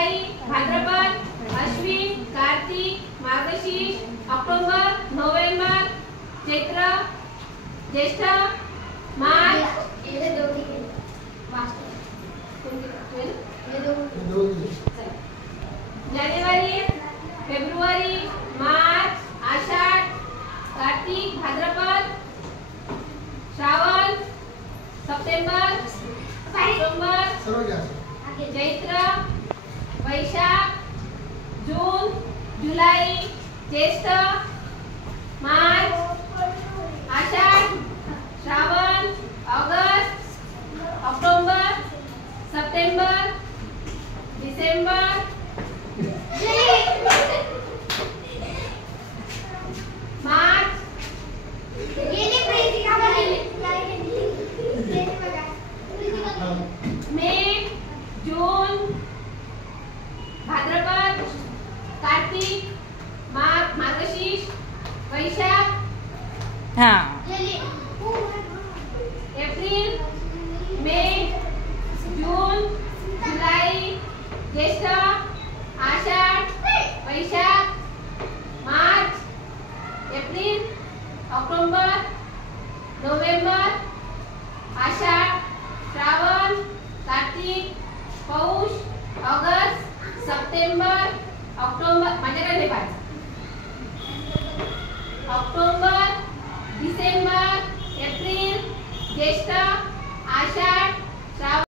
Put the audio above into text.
जुलै भाद्रपद अश्विन कार्तिक मार्गशीर्ष ऑक्टोबर नोव्हेंबर चैत्र ज्येष्ठ मार्च जानेवारी फेब्रुवारी मार्च आषाढ कार्तिक भाद्रपद श्रावण सप्टेंबर ऑक्टोबर चैत्र वैशाख जून जुलै ज्येष्ठ मार्च आषाढ श्रावण ऑगस्ट ऑक्टोबर सप्टेंबर डिसेंबर मार्च मे जून भाद्रपद कार्तिक मार्गशीर्ष वैशाख एप्रिल मे जून जुलै ज्येष्ठ आषाढ वैशाख मार्च एप्रिल ऑक्टोबर नोव्हेंबर आषाढ